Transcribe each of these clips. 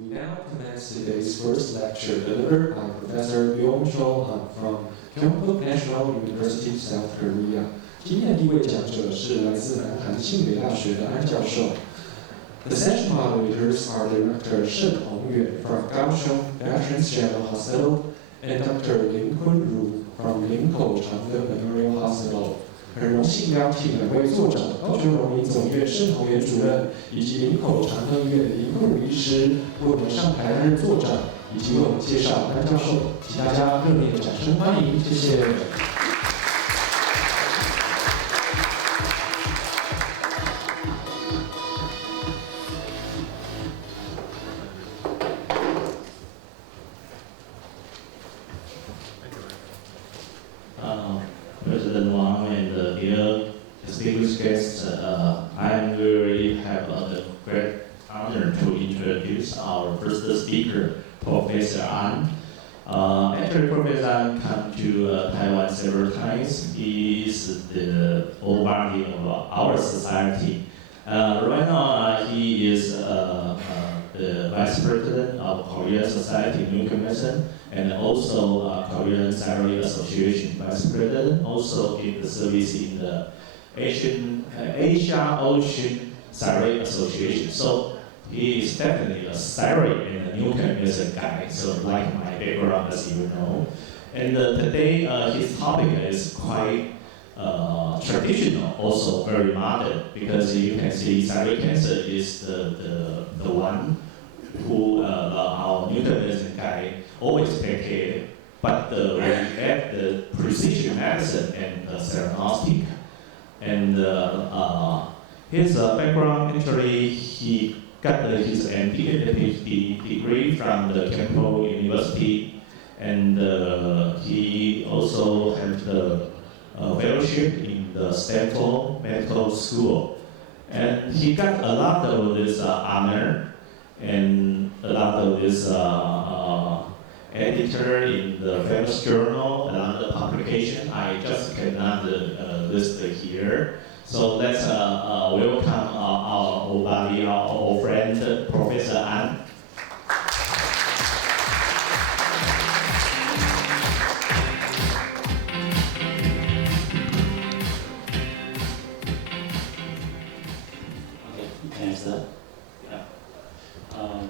We now commence today's first lecture delivered by Professor Byeong-Cheol Ahn from Kyungpook National University, South Korea. 今天的第一位讲者是来自南韩庆北大学的安教授。The session moderators are Director Shen Hongyuan from Kaohsiung Veterans General Hospital and Dr. Lin Kun-ru from Linkou Changde Memorial Hospital. 很荣幸邀请两位作者高雄荣民总院盛宏源主任以及林口长庚医院的林坤儒医师为我们上台担任作长，以及为我们介绍安教授，请大家热烈掌声欢迎，谢谢。President Wang and dear distinguished guests, I'm very happy the great honor to introduce our first speaker, Professor Ahn. Actually, Professor Ahn came to Taiwan several times. He is the old body of our society. Right now, he is the Vice President of Korean Society of Nuclear Medicine and also Korean Thyroid Association Vice President, also did the service in the Asia Ocean Thyroid Association. So he is definitely a thyroid and a nuclear medicine guy, so like my background as you know. And today his topic is quite traditional, also very modern, because you can see thyroid cancer is the one who our nuclear medicine guy always take care. But when we add the precision medicine and the Theranostics, and his background, actually he got his MD and PhD degree from the Kyungpook University, and he also has the fellowship in the Stanford Medical School. And he got a lot of this honor and a lot of this editor in the famous journal and other publication. I just cannot list here. So let's welcome our old buddy, our old friend, Professor Ahn. Thanks, sir.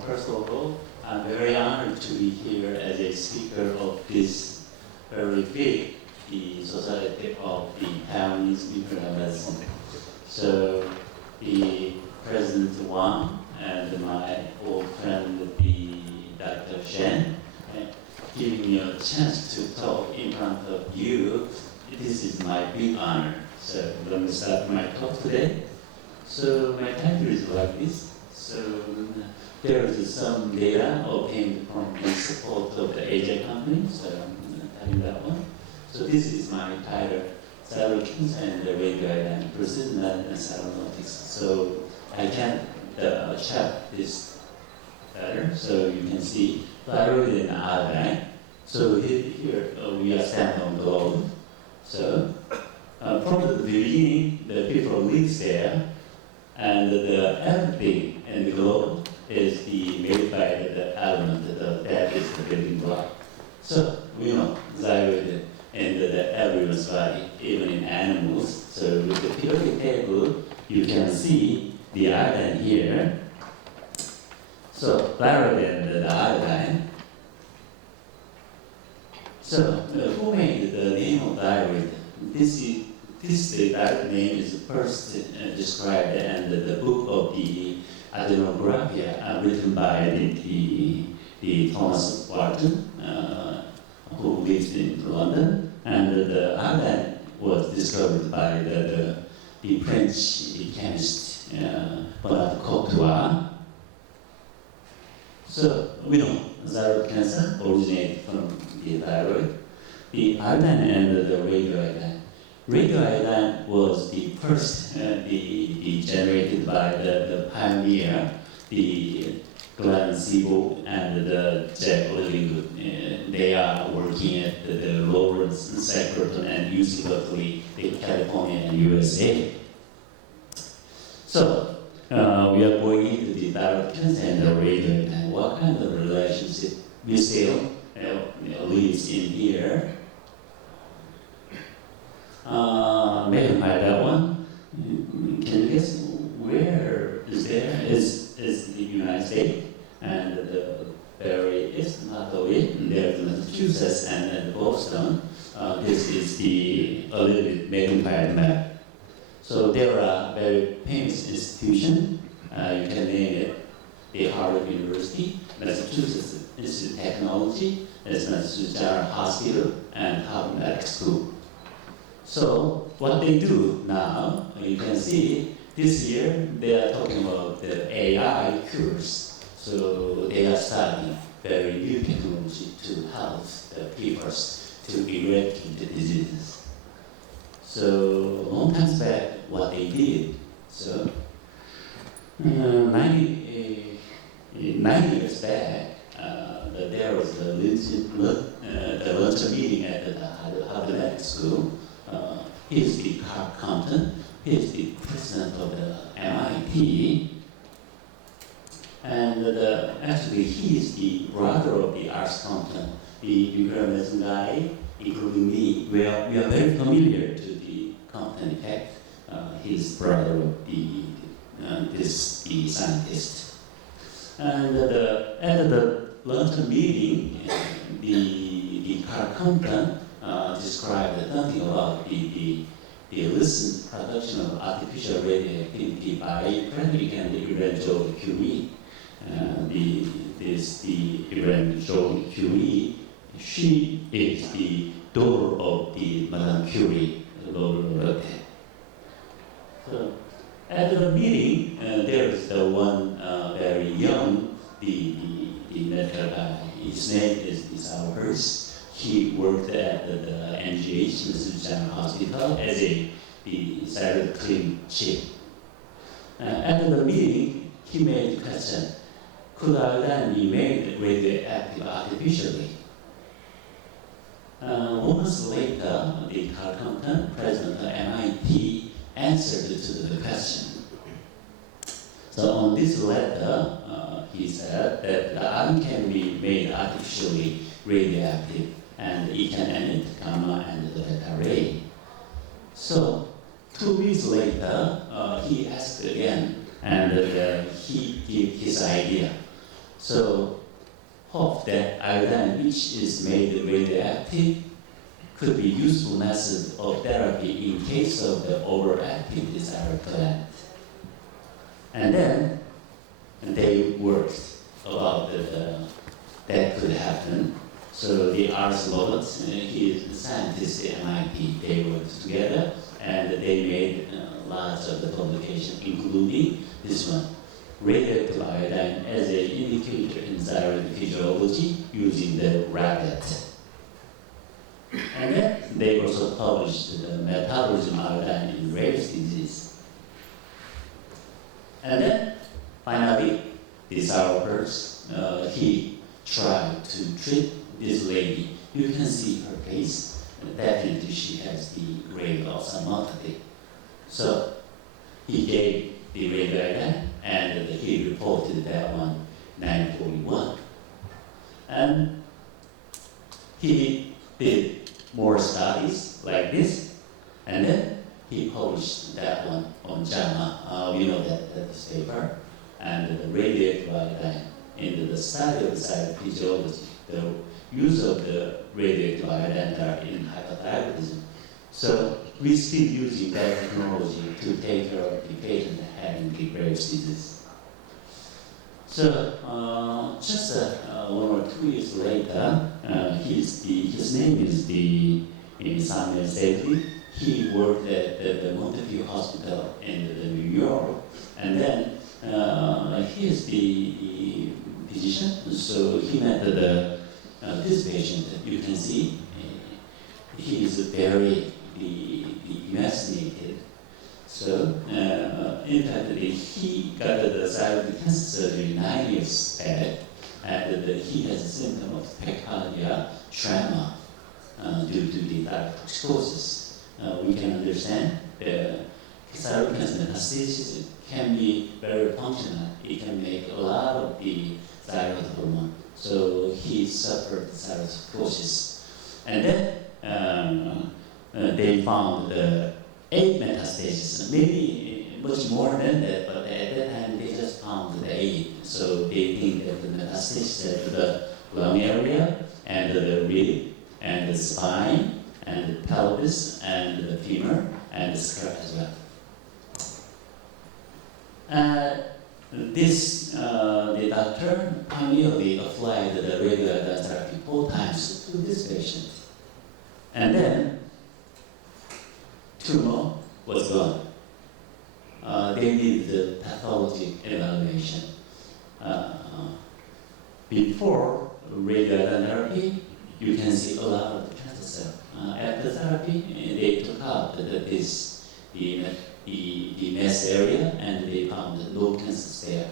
First of all, I'm very honored to be here as a speaker of this very big the Society of the Taiwanese Nuclear Medicine. So the President Wang and my old friend the Dr. Shen giving me a chance to talk in front of you. This is my big honor. So let me start my talk today. So my title is like this. So there is some data obtained from the support of the Asia company. So I'm having that one. So this is my title, Thyroid Cancer and the Radioiodine, Precision and Theranostics. So I can check this better, so you can see thyroid and iodine. So here we are standing on the globe. So from the beginning, the people live there, and everything in the globe is made by the element that is the building block. So we know thyroid in everyone's body, even in animals. So with the periodic table, you can see the iodine here. So thyroid and the iodine. So who made the name of thyroid? This thyroid name is first described in the book of the Adenographia written by the Thomas Wharton, who lives in London, and the iodine was discovered by the French chemist Byeong-Cheol. So we know thyroid cancer originates from the thyroid, the iodine and the radioiodine. Radioiodine was the first the generated by the pioneer, the Glenn Siebel and the Jack Littlewood. They are working at the Lawrence Cyclotron and UC Berkeley, California and USA. So we are going into the thyroid cancer and the radioiodine. What what kind of relationship we still lives in here. Maybe by that one. Can you guess where is there? Is the United States and the very east part of it. There's Massachusetts and then Boston. This is a little bit magnified map. So there are very famous institutions. You can name it the Harvard University, Massachusetts Institute of Technology, Massachusetts General Hospital, and Harvard Medical School. So what they do now, you can see this year they are talking about the AI cures. So they are studying very new technology to help the people to eradicate the diseases. So long time back, what they did, so 90 years back, there was the lunch meeting at the Harvard Medical School. He's the Carl Compton. He's the president of the MIT. And actually, he is the brother of the Ars Compton, the nuclear medicine guy, including me. We are very familiar to the Compton effect. He's brother of the scientist. And at the luncheon meeting, the Carl Compton described something about the illicit production of artificial radioactivity by Frederick and Byeong-Cheol Ahn. The Byeong-Cheol Curie, she is the daughter of the Madame Curie. So at the meeting, there is the one very young, the medical guy. His name is Albers. He worked at the NGH, Massachusetts General Hospital, as the thyroid clinician. At the meeting, he made the question, could iodine be made radioactive artificially? 1 month later, the Carl Compton, president of MIT, answered to the question. So on this letter, he said that the iron can be made artificially radioactive, and it can emit gamma and the beta ray. So 2 weeks later, he asked again, and he gave his idea. So hope that iodine, which is made radioactive, could be useful method of therapy in case of the overactive thyroid gland. And then they worked about that could happen. So the Ars Robert, he is a scientist at MIT, they worked together and they made lots of the publication, including this one, radioactive iodine as an indicator in thyroid physiology using the rabbit. And then they also published the metabolism of iodine in Graves' disease. And then finally, this Albers, he tried to treat this lady. You can see her face. Definitely she has the grade of samotity. So he gave the radioiodine and he reported that one 941. And he did more studies like this, and then he published that one on JAMA. We know that this paper, and the radioactive iodine in the study of thyroid physiology, the use of the radioactive iodine in hypothyroidism. So we're still using that technology to take care of the patient having the Graves' disease. So just 1 or 2 years later, his name is Samuel Sedley. He worked at the Montefiore Hospital in New York, and then he is the physician. So he met this patient. You can see he is very emaciated. So in fact, he got the thyroid cancer surgery 9 years back, and he has a symptom of tachycardia, tremor due to the thyrotoxicosis. We can understand the thyroid cancer metastasis can be very functional. It can make a lot of the thyroid hormone So he suffered thyroiditis. And then they found 8 metastases, maybe much more than that, but at that time they just found the 8. So they think that the metastasis at the lung area, and the rib, and the spine, and the pelvis, and the femur, and the scalp as well. The doctor pioneerly applied the radioiodine therapy 4 times to this patient. And then, tumor was gone. They did the pathology evaluation. Before radioiodine therapy, you can see a lot of cancer cells. After therapy, they took out the mass area, and they found no cancers there.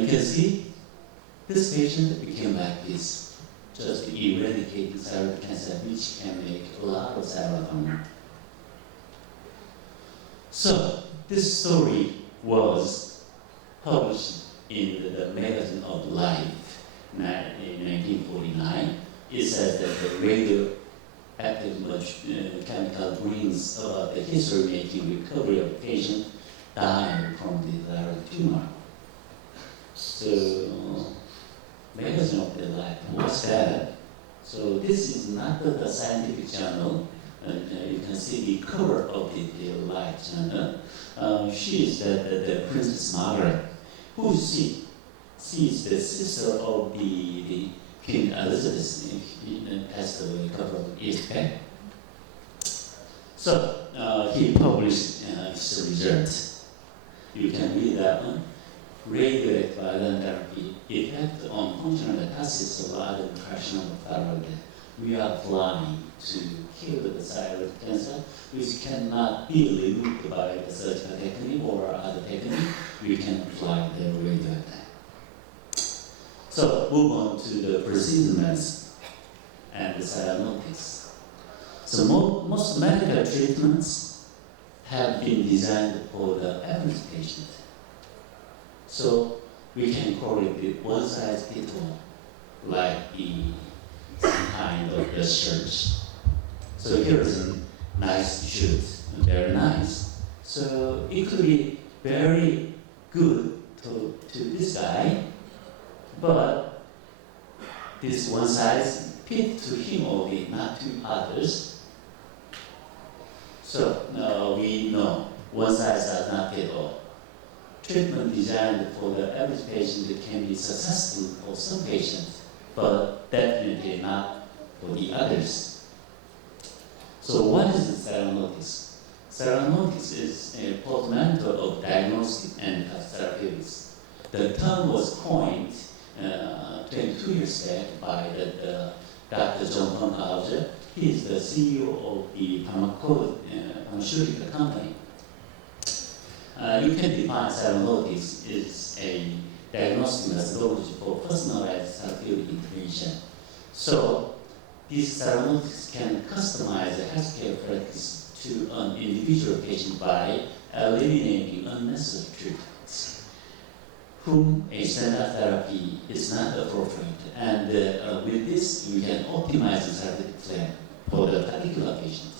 You can see this patient became like this, just eradicating thyroid cancer, which can make a lot of thyroid hormone. So this story was published in the magazine of Life in 1949. It says that the radioactive chemical brings about the history-making recovery of patient dying from the thyroid tumor. So, magazine of the Life, what's that? So this is not the scientific journal. You can see the cover of the Life journal. She is the Princess Margaret, who she's the sister of the Queen Elizabeth, passed away a couple of years back. So he published his results. You can read that one. Radioactive iodine therapy effect on functional metastasis of iodine carcinoma thyroid. We are applying to kill the thyroid cancer, which cannot be removed by the surgical technique or other technique. We can apply the radioiodine. So move on to the precision medicine and the Theranostics. So most medical treatments have been designed for the average patient. So we can call it the one-size-fits-all, like some kind of research. So here's a nice shoot, very nice. So it could be very good to this guy, but this one size fit to him only, not to others. So we know one size does not fit all. Treatment designed for the average patient can be successful for some patients, but definitely not for the others. So what is the Theranostics? Theranostics is a portmanteau of diagnostic and therapeutics. The term was coined 22 years back by Dr. John Von. He is the CEO of the pharmaceutical company. You can define Theranostics as a diagnostic methodology for personalized therapeutic intervention. So these Theranostics can customize the healthcare practice to an individual patient by eliminating unnecessary treatments, whom a standard therapy is not appropriate. And with this, we can optimize the therapeutic plan for the particular patient.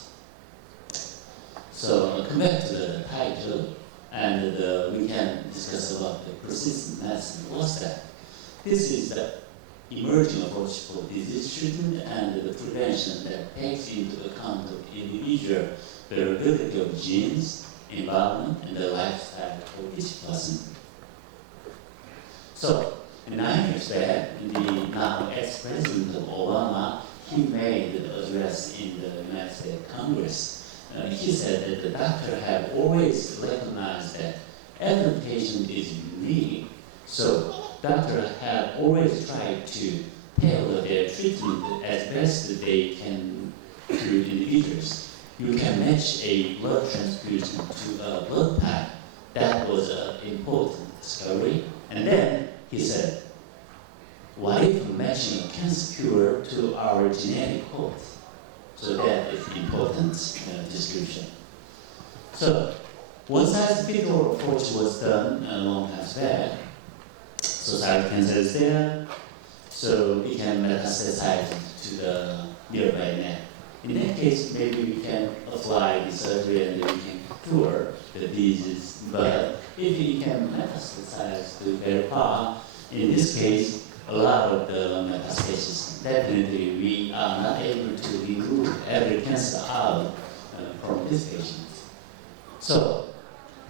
So come back to the title, and we can discuss about the precision medicine. What's that? This is the emerging approach for disease treatment and the prevention that takes into account the individual variability of genes, environment, and the lifestyle for each person. So, 9 years back, the now ex-president of Obama, he made an address in the United States Congress. He said that the doctor have always recognized that every patient is unique, so doctors have always tried to tailor their treatment as best they can to individuals. You can match a blood transfusion to a blood type. That was an important discovery. And then he said, what if matching a cancer cure to our genetic code? So that is important description. So one size fits all approach was done a long time back. So thyroid cancer is there, so it can metastasize to the nearby neck. In that case, maybe we can apply the surgery and then we can cure the disease. But if it can metastasize to very far, in this case, a lot of the metastasis, definitely we are not able to remove every cancer out from this patient. So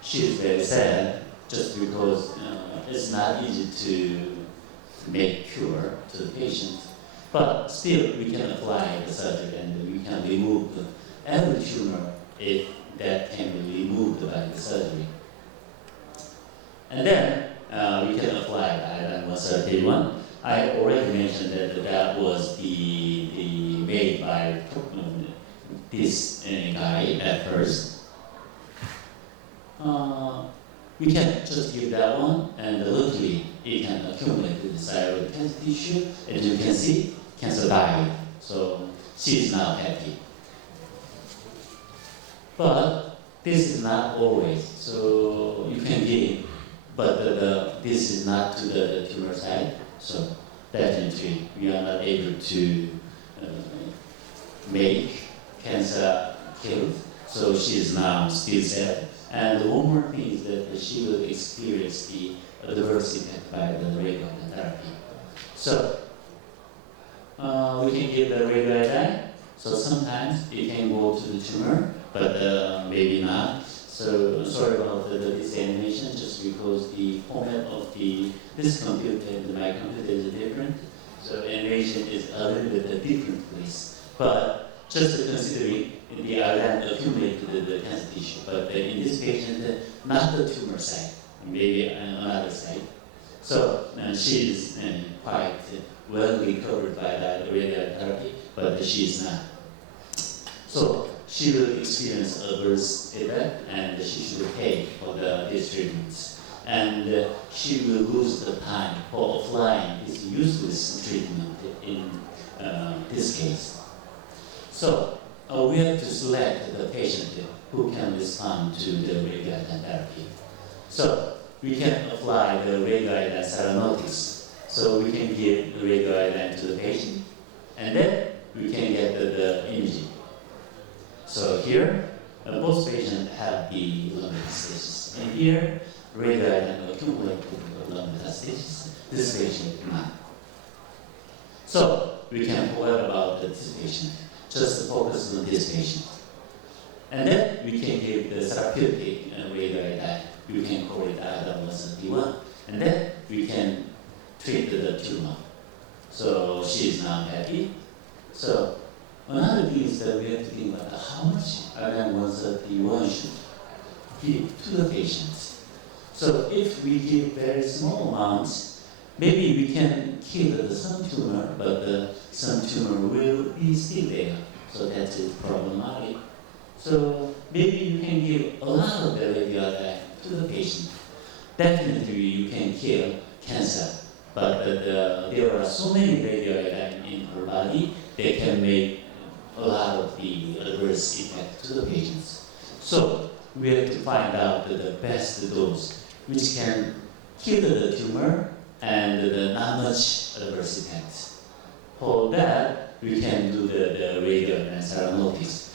she is very sad just because it's not easy to make cure to the patient. But still, we can apply the surgery and we can remove every tumor if that can be removed by the surgery. And then we can apply iodine 131. I already mentioned that that was the made by this guy at first. We can just give that one, and luckily it can accumulate to the thyroid cancer tissue. As you can see, can survive. So she is now happy. But this is not always. So you can give, but this is not to the tumor side. So definitely we are not able to make cancer killed. So she is now still sad. And one more thing is that she will experience the adverse effect by the radioiodine therapy. So we can give the radioiodine. So sometimes it can go to the tumor, but maybe not. So sorry about this animation, just because the format of this computer and my computer is different. So animation is a little bit different, please. But just considering the iodine accumulated the cancer tissue, but in this patient, not the tumor side, maybe another side. So she is quite well recovered by that radiotherapy, but she is not. So she will experience adverse effect, and she should pay for these treatments. And she will lose the time for applying this useless treatment in this case. So we have to select the patient who can respond to the radioiodine therapy. So we can apply the radioiodine Theranostics. So we can give the radioiodine to the patient, and then we can get the imaging. So here, both patients have the lung metastasis. And here, radioiodine accumulated lung metastasis. This patient not. So we can forget about this patient. Just focus on this patient. And then we can give the therapeutic radioiodine. We can call it iodine 131. And then we can treat the tumor. So she is now happy. So another thing is that we have to think about how much iodine 131 should give to the patients. So if we give very small amounts, maybe we can kill some tumor, but some tumor will be still there. So that's problematic. So maybe you can give a lot of the radioiodine to the patient. Definitely you can kill cancer, but there are so many radioiodine in her body, they can make a lot of the adverse effect to the patients. So we have to find out the best dose which can kill the tumor and not much adverse effects. For that, we can do the radioiodine Theranostics.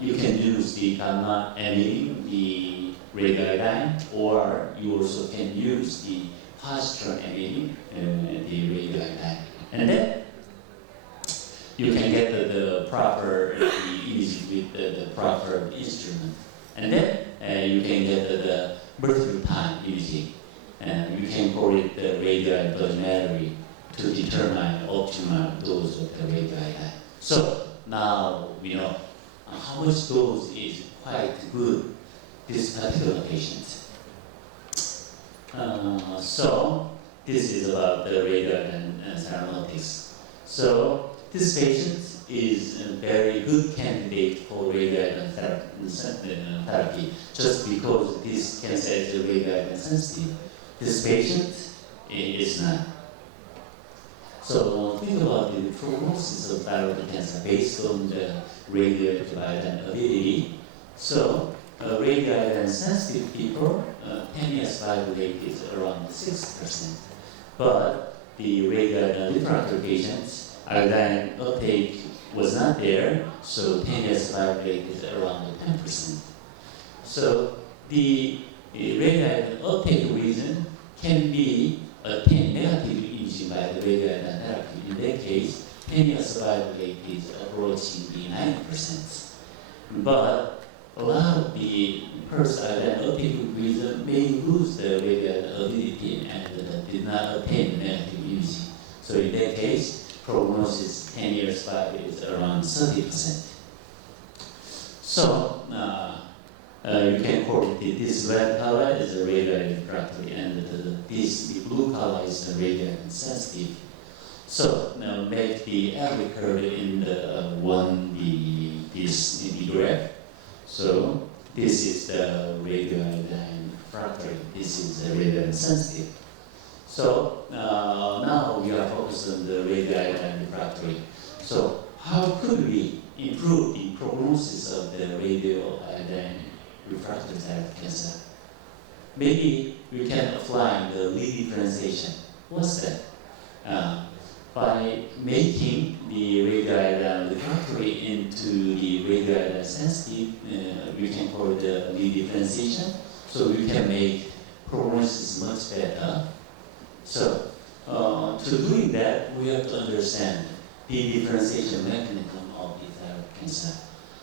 You can use the gamma emitting, the radioiodine, or you also can use the positron emitting, the radioiodine. And then you can get the proper imaging with the proper instrument. And then you can get the multiple time imaging. And you can call it the radioiodine dosimetry to determine optimal dose of the radioiodine. So now we know how much dose is quite good this particular patient. So this is about the radioiodine Theranostics. So this patient is a very good candidate for radioiodine therapy just because this cancer is radioiodine sensitive. This patient is not. So think about the prognosis of thyroid cancer based on the radioactive iodine ability. So radioiodine sensitive people, 10 years survival rate is around 6%. But the radioiodine refractory patients, iodine uptake was not there, so 10 years survival rate is around 10%. So the radioiodine uptake reason can be attained negative imaging by the radioiodine therapy. In that case, 10 years survival rate is approaching the 90%. But a lot of the first iodine uptake reason may lose the radioiodine ability and did not obtain negative imaging. So in that case, prognosis 10 years survival is around 30%. So you can call this red color is a radioiodine refractory, and the blue color is the radioiodine sensitive. So now make the average curve in the the graph. So this is the radioiodine refractory. This is the radioiodine sensitive. So now we are focused on the radioiodine refractory. So how could we improve the prognosis of the radioiodine refractory thyroid cancer? Maybe we can apply the Lee differentiation. What's that? By making the radioiodine refractory into the radioiodine sensitive, we can call it the Lee differentiation. So we can make prognosis much better. So to doing that, we have to understand the differentiation mechanism of the thyroid cancer.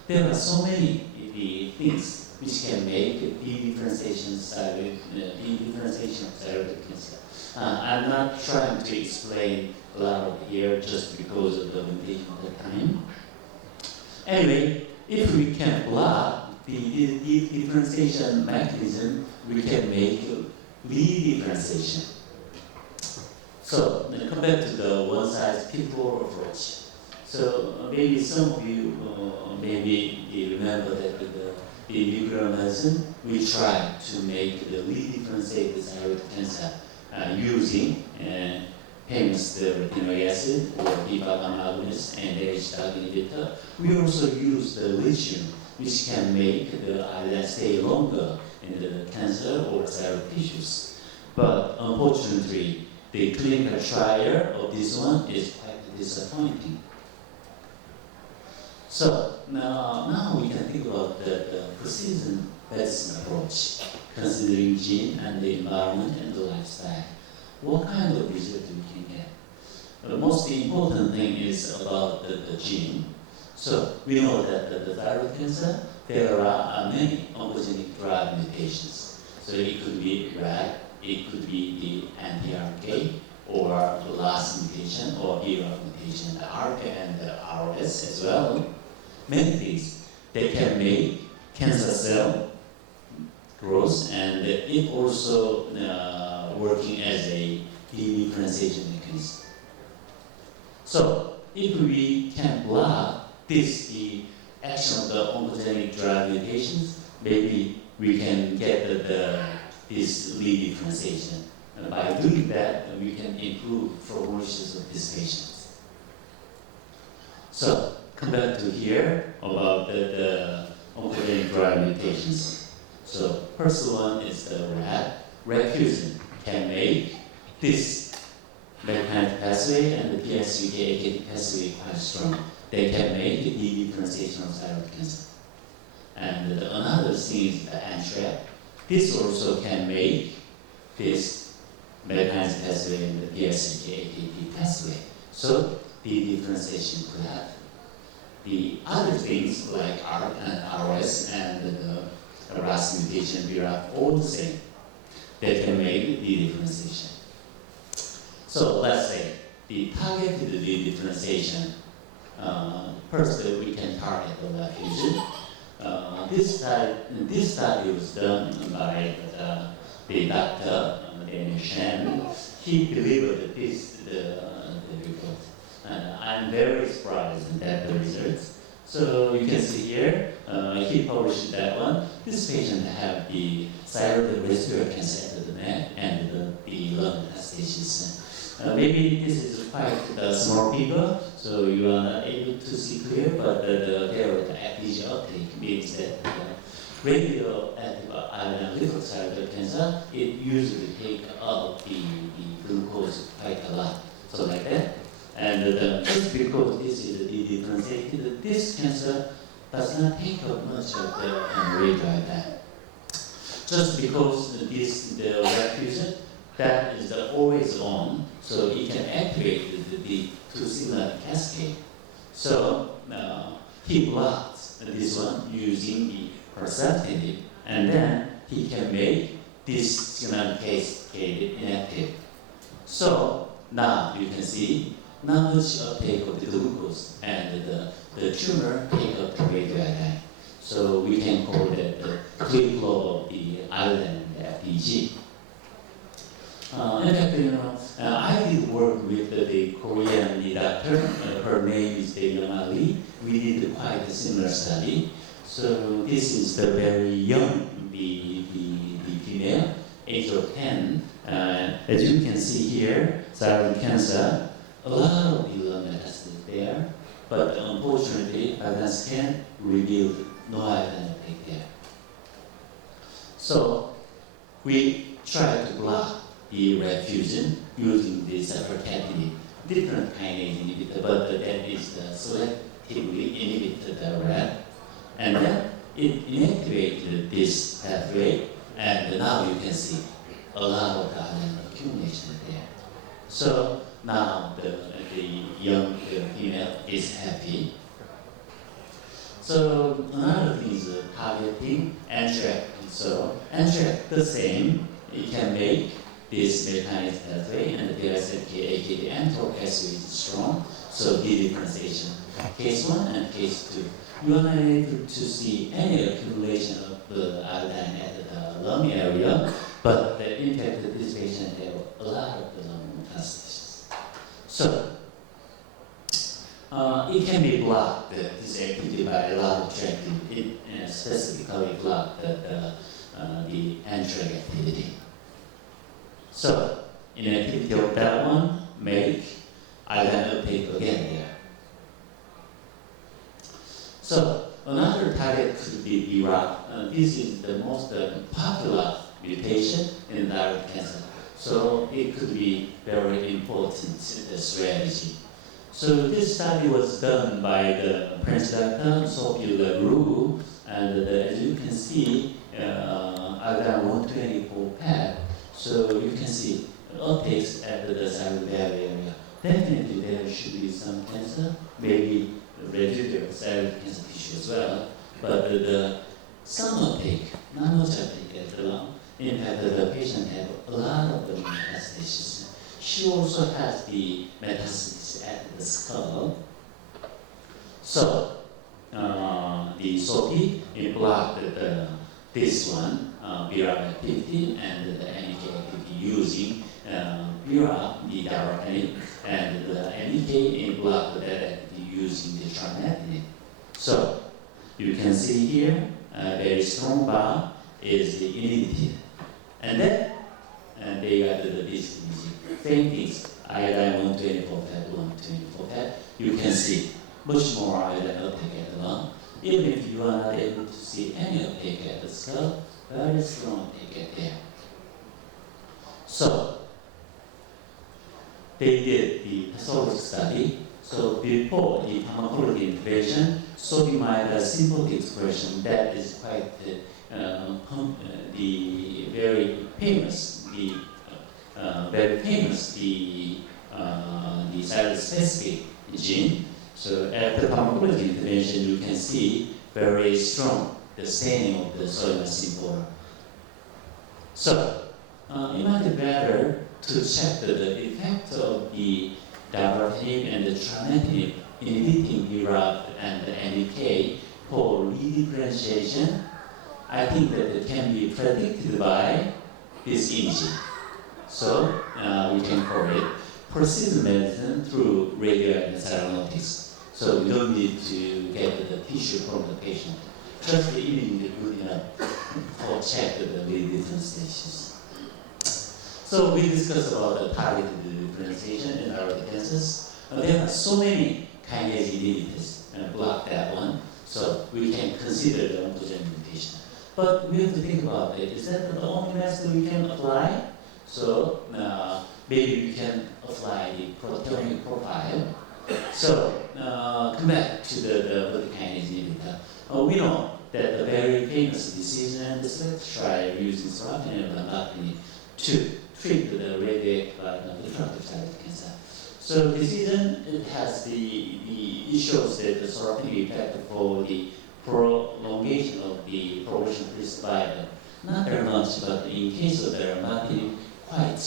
There are so many things which can make the differentiation of thyroid cancer. I'm not trying to explain a lot of here just because of the limitation of the time. Anyway, if we can block the differentiation mechanism, we can make Lee differentiation. So come back to the one-size-fits-all approach. So maybe some of you maybe remember that in nuclear medicine, we try to make the Lee differentiated thyroid cancer using famous retinoic acid or B5 agonist and HDAC inhibitor. We also use the lithium, which can make the iodine stay longer in the cancer or thyroid tissues. But unfortunately, the clinical trial of this one is quite disappointing. So now we can think about the precision medicine approach, considering gene and the environment and the lifestyle. What kind of result we can get? The most important thing is about the gene. So we know that the thyroid cancer, there are many oncogenic drive mutations. So it could be RAD, it could be the anti-RK, or the last mutation, or ERA mutation, the RK and the RS as well. Many things they can make cancer cell growth, and it also working as a differentiation mechanism. So if we can block the action of the oncogenic drive mutations, maybe we can get this Lee differentiation. And by doing that, we can improve prognosis of these patients. So come back to here about the oncogenic drive mutations. So first one is the RAD fusion can make this mechanism pathway and the PI3K pathway quite strong. They can make the differentiation of thyroid cancer. And another thing is the NTRAP. This also can make this mechanism pathway and the PI3K pathway. So the differentiation could happen. The other things like R and RS and the RAS mutation, we are all the same. They can make the differentiation. So let's say the targeted differentiation. First, we can target the fusion. This study was done by the doctor Daniel Shen. He delivered the report. I'm very surprised at the results. So you can see here, he published that one. This patient had the thyroid respiratory cancer at the neck and the lung metastasis. Maybe this is quite a small figure, so you are not able to see clear, but there the FDG uptake means that radioactive iodine lymphocyte cancer, it usually take up the glucose quite a lot, so like that. And just because this is differentiated, this cancer does not take up much of the radioiodine. Just because the red fusion, that is always on, so it can activate the two signal cascade. So he blocks this one using the perceptive, and then he can make this signal cascade inactive. So now you can see not much uptake of the glucose, and the tumor take up the radioiodine. So we can call that the flip flow of the iodine and the FDG. In fact, I did work with the Korean doctor. Her name is Byeong-Cheol Ahn. We did quite a similar study. So this is the very young, the female, age of 10. As you can see here, thyroid cancer, a lot of the lung metastasis there, but unfortunately, iodine scan revealed no iodine uptake there. So we try to block the red fusion using the separate different kinase inhibitor, but that is selectively inhibit the red, and then it inactivated this pathway, and now you can see a lot of iodine accumulation there. So now the young female is happy. So another thing is targeting NTRK. So NTRK the same, it can make this mechanism pathway, and the PLSFK, aka the mTOR pathway is strong. So dedifferentiation. Case 1 and case 2. You are not able to see any accumulation of the iodine at the lung area, but in fact this patient have a lot of the lung metastasis. So it can be blocked, this activity, by a lot of tracking. It specifically blocked the NTRK activity. So, inactivity of that one make iodine uptake again there. So, another target could be BRAF. This is the most popular mutation in thyroid cancer. So, it could be very important strategy. So, this study was done by the French doctor, Sophie Leroux, and as you can see, iodine 124 PET. So you can see uptakes at the thyroid area. Definitely there should be some cancer, maybe residual thyroid cancer tissue as well. But some uptake, not much uptake at the lung. In fact, the patient have a lot of the metastasis. She also has the metastasis at the skull. So the SOPI blocked this one. BRAF activity and the NK activity using BRAF, the directly, and the NK block that activity using the theranostics. So you can see here a very strong bar is the inhibited, and then they got the discrimination. Same things, iodine 124 PET, 124 PET. You can see much more iodine uptake at the lung, even if you are not able to see any uptake at the skull. Very strong they get there. So they did the pathology study. So before the pharmacology intervention, sodium iodide simple expression, that is quite the very famous, the thyroid specific gene. So at the pharmacology intervention, you can see very strong the staining of the sodium symbol. So, it might be better to check the effect of the dabrafenib and the trametinib inhibiting BRAF and the NK for redifferentiation. I think that it can be predicted by this imaging. So, we can call it precision medicine through radioiodine Theranostics. So, we don't need to get the tissue from the patient. Just the imaging is good enough for check the different stages. So we discussed about the targeted differentiation in thyroid cancers. There are so many kinase inhibitors and block that one, so we can consider the oncogenic mutation. But we have to think about it. Is that the only method we can apply? So maybe we can apply the proteomic profile. So come back to the kinase inhibitor. We know that the very famous decision, the select trial using sorafenib and lenvatinib to treat the radioactive refractory thyroid cancer. So decision, it shows that the sorafenib effect for the prolongation of the progression-free survival. Not very much, but in case of the lenvatinib, quite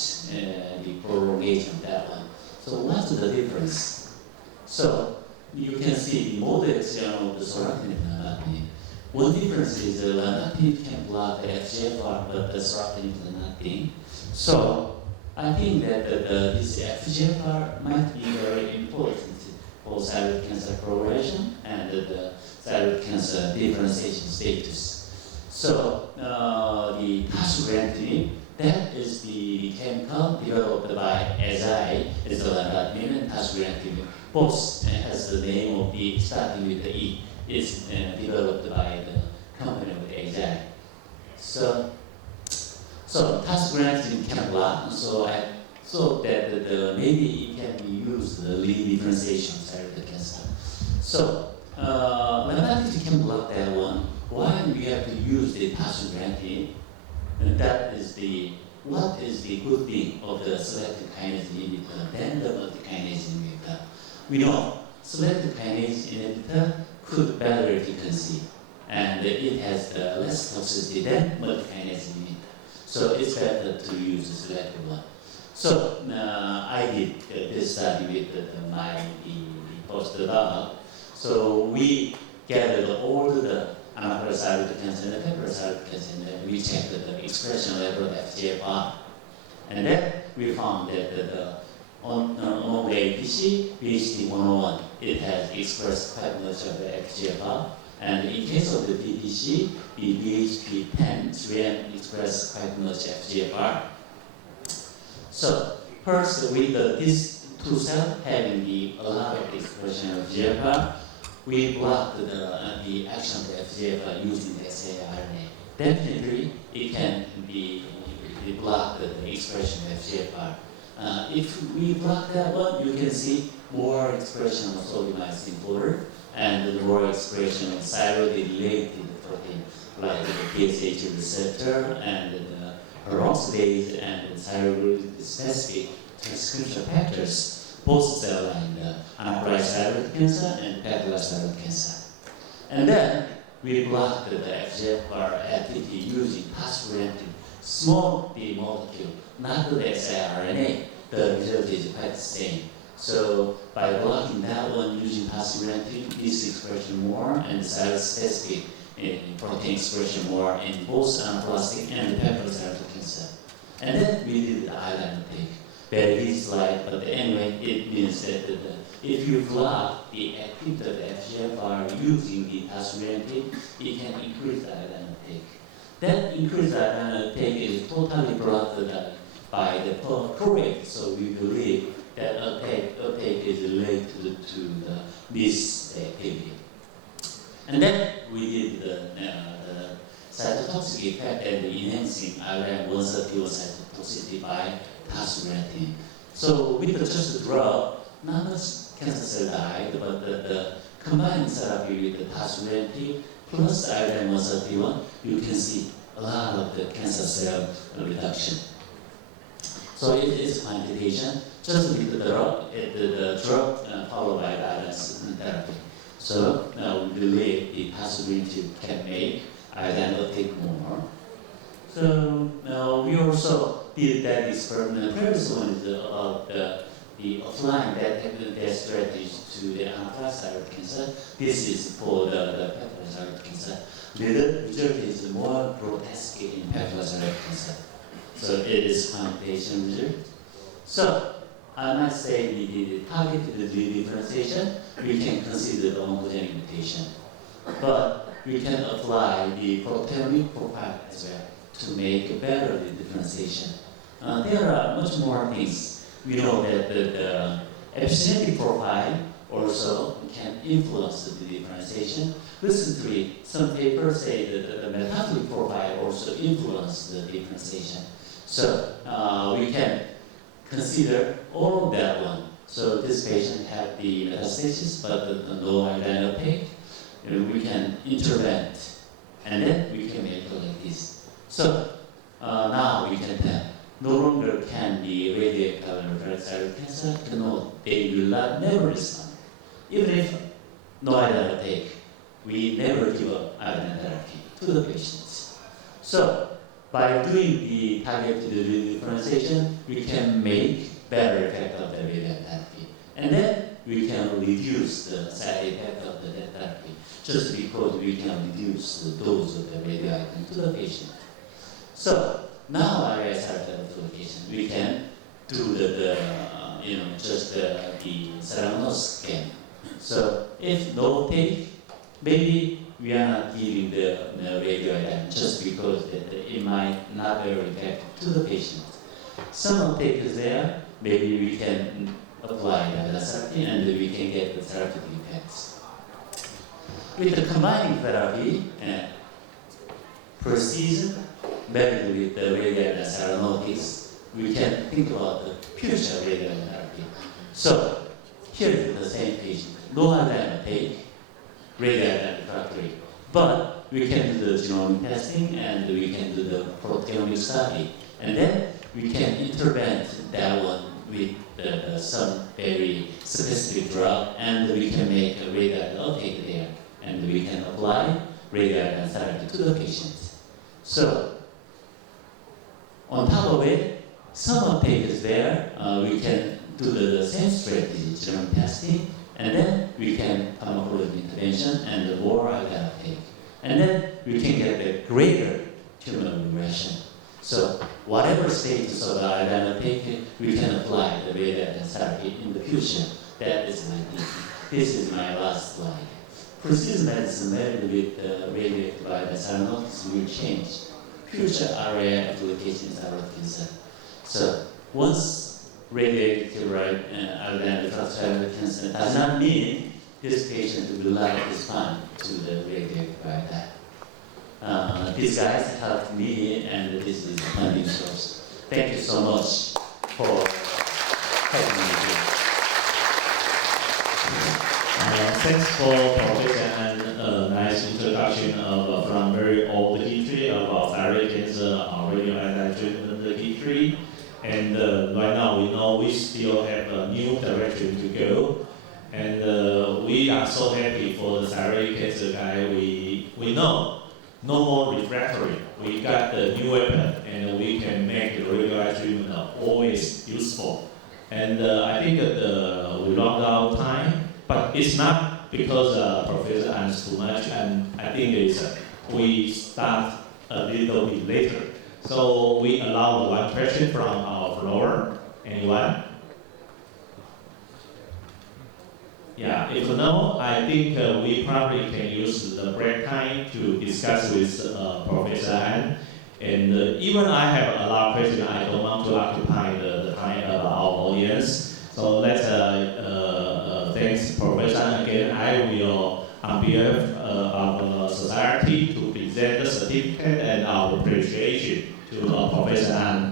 the prolongation of that one. So what's the difference? So you can see the mode action of the sorafenib and lenvatinib. One difference is the lenvatinib can block the FGFR, but the sorafenib does nothing. So I think that this FGFR might be very important for thyroid cancer progression and the thyroid cancer differentiation status. So the thyroid, that is the chemical developed by Eisai, is the lenvatinib and thyroid. Both has the name of the starting with the E. Is developed by the company of Eisai. So thyroid can block. So I thought that maybe it can be used the lead differentiation of thyroid cancer. So lenvatinib can block that one. Why we have to use the thyroid? And that is what is the good thing of the selective kinase inhibitor than the multi-kinase inhibitor? We know selective kinase inhibitor could better efficacy, and it has less toxicity than multi-kinase inhibitor. So it's better to use the selective one. So I did this study with my postdoc. So we gathered all the anaparathyroid cancer and parathyroid cancer, and then we checked the expression level of FGFR. And then we found that on the APC, BHT101, it has expressed quite much of the FGFR. And in case of the BPC, the BHP10 3M expressed quite much FGFR. So first, with these two cells having a lot of expression of FGFR, we blocked the action of the FGFR using the siRNA. Definitely, it can be blocked the expression of FGFR. If we block that one, you can see more expression of sodium iodine fluoride and more expression of thyroid-related protein like the TSH receptor and the peroxidase and thyroid-specific transcription factors, both cell in the anaparathyroid cancer and parathyroid cancer. And then we blocked the FGFR activity using phosphoramidine, small d molecule, not the siRNA. The result is quite the same. So by blocking that one using phosphoramidine, this expression more and thyroid-specific protein expression more in both anaplastic and parathyroid cancer. And then we did the iodine uptake. Very easy slide, but anyway, it means that if you block the activity of the FGFR using the phosphoramidine, it can increase the iodine uptake. That increased iodine uptake is totally blocked by the chlorate, so we believe that uptake is related to this activity. And then we did the cytotoxic effect and enhancing iodine 131 cytotoxicity by thyroid. So with just the drug, not much cancer cell died, but the combined therapy with the thyroid plus iodine 131, you can see a lot of the cancer cell reduction. So it is quantitation, just with the drug followed by the iodine therapy. So now we believe the thyroid can make iodine uptake more. So now we also did that experiment. The previous one is about the applying that strategy to the anaparathyroid cancer. This is for the parathyroid cancer. The result is more grotesque in parathyroid cancer. So it is quantitation result. So I might say the targeted differentiation, we can consider the oncogenic mutation. But we can apply the proteomic profile as well to make a better differentiation. There are much more things. We know that the epigenetic profile also can influence the differentiation. Recently, some papers say that the metabolic profile also influence the differentiation. So we can consider all of that one. So this patient had the metastasis, but no iodine uptake. We can intervene, and then we can make it like this. So now we can tell, no longer can the radioactive thyroid cancer denote they will never respond. Even if no iodine uptake, we never give up iodine therapy to the patients. So by doing the targeted differentiation, we can make better effect of the radiation therapy. And then we can reduce the side effect of the therapy just because we can reduce the dose of the radioiodine to the patient. So now I started application. We can do the Theranostics scan. So if no take, maybe we are not giving the radioiodine just because it might not very effective to the patient. Some uptake is there, maybe we can apply the therapy and we can get the therapeutic effects. With the combining therapy, precision, maybe with the radiation theranostics, we can think about the future radiation therapy. So here is the same patient, no iodine uptake, radiation refractory. But we can do the genomic testing and we can do the proteomic study. And then we can intervene that one with some very specific drug, and we can make a radiation uptake there. And we can apply radiation therapy to the patient. So on top of it, some uptake is there. We can do the same strategy, genomic testing, and then we can pharmacological intervention and the more iodine uptake. And then we can get a greater tumor regression. So whatever status of the iodine uptake, we can apply the radiation therapy in the future. That is my thinking. This is my last slide. Precision medicine married with radioactive iodine theranostics will change. Future area applications are concerned. So once radioactive iodine refractory cancer does not mean this patient will not respond to the radioactive iodine. These guys helped me, and this is the funding source. Thank you so much for having me here. Thanks for Professor Ahn, a nice introduction of from very old history about thyroid cancer, radioiodine treatment history. And right now we know we still have a new direction to go. And we are so happy for the thyroid cancer guy. We know no more refractory. We got the new weapon, and we can make the radioiodine treatment always useful. And I think that we run out of time, but it's not because Professor Ahn is too much, and I think it's we start a little bit later. So we allow one question from our floor. Anyone? Yeah, if no, I think we probably can use the break time to discuss with Professor Ahn. And even I have a lot of questions, I don't want to occupy the time of our audience. So let's thanks Professor Ahn again. I will, on behalf of the society, to present the certificate and our appreciation to Professor Ahn.